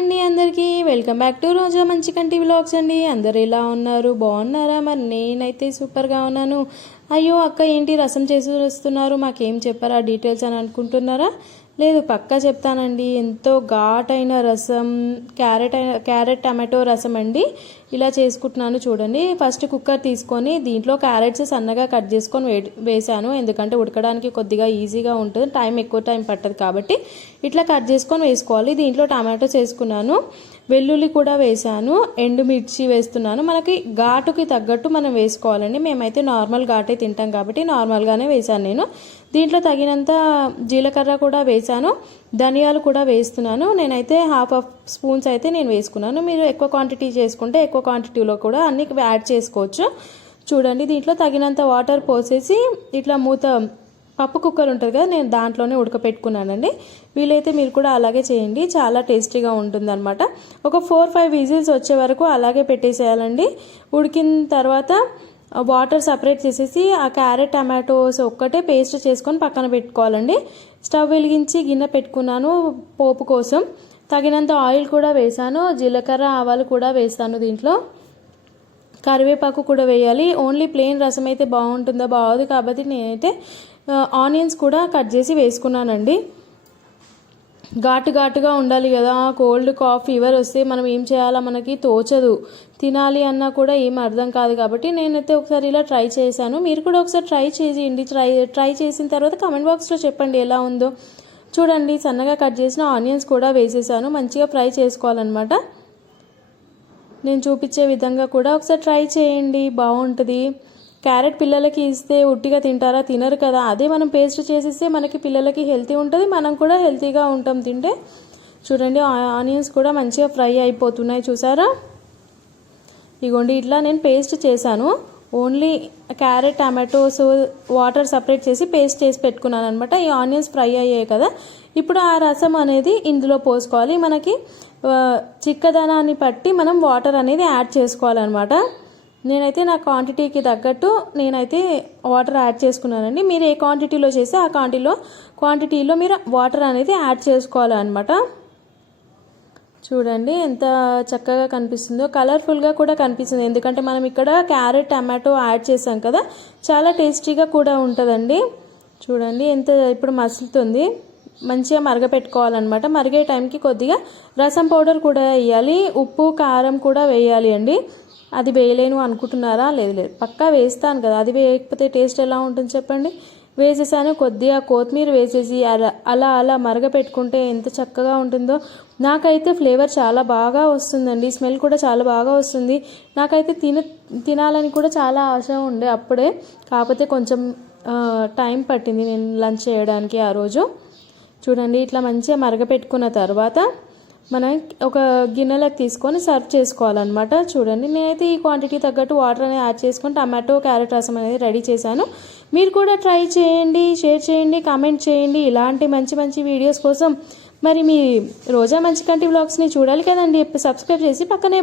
అండి అందరికీ welcome back to రోజా మంచి కంటి వ్లాగ్స్ అండి. అందరు ఎలా ఉన్నారు, బాగున్నారా? మరి నేనైతే సూపర్గా ఉన్నాను. అయ్యో అక్క ఏంటి రసం చేసి వస్తున్నారు, మాకేం చెప్పారా డీటెయిల్స్ అని అనుకుంటున్నారా? లేదు, పక్కా చెప్తానండి. ఎంతో ఘాటైన రసం, క్యారెట్ టమాటో రసం అండి. ఇలా చేసుకుంటున్నాను చూడండి. ఫస్ట్ కుక్కర్ తీసుకొని దీంట్లో క్యారెట్స్ సన్నగా కట్ చేసుకొని వేసాను, ఎందుకంటే ఉడకడానికి కొద్దిగా ఈజీగా ఉంటుంది, ఎక్కువ టైం పట్టదు కాబట్టి ఇట్లా కట్ చేసుకొని వేసుకోవాలి. దీంట్లో టమాటోస్ వేసుకున్నాను, వెల్లుల్లి కూడా వేసాను, ఎండుమిర్చి వేస్తున్నాను. మనకి ఘాటుకి తగ్గట్టు మనం వేసుకోవాలండి. మేమైతే నార్మల్ ఘాటే తింటాం కాబట్టి నార్మల్గానే వేసాను నేను. దీంట్లో తగినంత జీలకర్ర కూడా వేసాను, ధనియాలు కూడా వేస్తున్నాను. నేనైతే హాఫ్ స్పూన్స్ అయితే నేను వేసుకున్నాను. మీరు ఎక్కువ క్వాంటిటీ చేసుకుంటే ఎక్కువ క్వాంటిటీలో కూడా అన్ని యాడ్ చేసుకోవచ్చు. చూడండి, దీంట్లో తగినంత వాటర్ పోసేసి ఇట్లా మూత, పప్పు కుక్కర్ ఉంటుంది కదా, నేను దాంట్లోనే ఉడకపెట్టుకున్నానండి. వీలైతే మీరు కూడా అలాగే చేయండి, చాలా టేస్టీగా ఉంటుంది అనమాట. ఒక 4-5 విజిల్స్ వచ్చే వరకు అలాగే పెట్టేసేయాలండి. ఉడికిన తర్వాత వాటర్ సపరేట్ చేసేసి ఆ క్యారెట్ టమాటోస్ ఒక్కటే పేస్ట్ చేసుకొని పక్కన పెట్టుకోవాలండి. స్టవ్ వెలిగించి గిన్నె పెట్టుకున్నాను పోపు కోసం. తగినంత ఆయిల్ కూడా వేసాను, జీలకర్ర ఆవాలు కూడా వేసాను. దీంట్లో కరివేపాకు కూడా వేయాలి. ఓన్లీ ప్లెయిన్ రసం అయితే బాగుంటుందో బాగోదు కాబట్టి నేనైతే ఆనియన్స్ కూడా కట్ చేసి వేసుకున్నానండి. ఘాటుగా ఉండాలి కదా, కోల్డ్ కాఫ్ ఫీవర్ వస్తే మనం ఏం చేయాలో మనకి తోచదు, తినాలి అన్నా కూడా ఏం అర్థం కాదు. కాబట్టి నేనైతే ఒకసారి ఇలా ట్రై చేశాను. మీరు కూడా ఒకసారి ట్రై చేయండి. ట్రై చేసిన తర్వాత కామెంట్ బాక్స్లో చెప్పండి ఎలా ఉందో. చూడండి, సన్నగా కట్ చేసిన ఆనియన్స్ కూడా వేసేసాను. మంచిగా ఫ్రై చేసుకోవాలన్నమాట. నేను చూపించే విధంగా కూడా ఒకసారి ట్రై చేయండి, బాగుంటుంది. క్యారెట్ పిల్లలకి ఇస్తే ఉట్టిగా తింటారా? తినరు కదా. అదే మనం పేస్ట్ చేసిస్తే మనకి పిల్లలకి హెల్తీ ఉంటుంది, మనం కూడా హెల్తీగా ఉంటాం తింటే. చూడండి, ఆనియన్స్ కూడా మంచిగా ఫ్రై అయిపోతున్నాయి, చూసారా? ఇగోండి, ఇట్లా నేను పేస్ట్ చేశాను. Only carrot tomatoes water separate చేసి పేస్ట్ చేసి పెట్టుకున్నాను అనమాట. ఈ ఆనియన్స్ ఫ్రై అయ్యాయి కదా, ఇప్పుడు ఆ రసం అనేది ఇందులో పోసుకోవాలి. మనకి చిక్కదనాన్ని బట్టి మనం వాటర్ అనేది యాడ్ చేసుకోవాలన్నమాట. నేనైతే నా క్వాంటిటీకి తగ్గట్టు నేనైతే వాటర్ యాడ్ చేసుకున్నానండి. మీరు ఏ క్వాంటిటీలో చేస్తే ఆ క్వాంటిటీలో మీరు వాటర్ అనేది యాడ్ చేసుకోవాలన్నమాట. చూడండి ఎంత చక్కగా కనిపిస్తుందో, కలర్ఫుల్గా కూడా కనిపిస్తుంది, ఎందుకంటే మనం ఇక్కడ క్యారెట్ టమాటో యాడ్ చేసాం కదా, చాలా టేస్టీగా కూడా ఉంటుందండి. చూడండి ఎంత ఇప్పుడు మసులుతుంది, మంచిగా మరగపెట్టుకోవాలన్నమాట. మరిగే టైంకి కొద్దిగా రసం పౌడర్ కూడా వేయాలి, ఉప్పు కారం కూడా వేయాలి అండి. అది వేయలేను అనుకుంటున్నారా? లేదు, పక్కా వేస్తాను కదా, అది వేయకపోతే టేస్ట్ ఎలా ఉంటుంది చెప్పండి. వేసేసాను, కొద్దిగా కొత్తిమీర వేసేసి అలా మరగపెట్టుకుంటే ఎంత చక్కగా ఉంటుందో. నాకైతే ఫ్లేవర్ చాలా బాగా వస్తుందండి, స్మెల్ కూడా చాలా బాగా వస్తుంది. నాకైతే తినాలని కూడా చాలా ఆశ ఉండే అప్పుడే, కాకపోతే కొంచెం టైం పట్టింది నేను లంచ్ చేయడానికి ఆ రోజు. చూడండి, ఇట్లా మంచిగా మరగపెట్టుకున్న తర్వాత మనం ఒక గిన్నెలకు తీసుకొని సర్వ్ చేసుకోవాలన్నమాట. చూడండి, నేనైతే ఈ క్వాంటిటీ తగ్గట్టు వాటర్ అనేది యాడ్ చేసుకొని టమాటో క్యారెట్ రసం అనేది రెడీ చేశాను. మీరు కూడా ట్రై చేయండి, షేర్ చేయండి, కామెంట్ చేయండి. ఇలాంటి మంచి వీడియోస్ కోసం మరి మీ రోజా మంచి కంటి వ్లాగ్స్ని చూడాలి కదండి. సబ్స్క్రైబ్ చేసి పక్కనే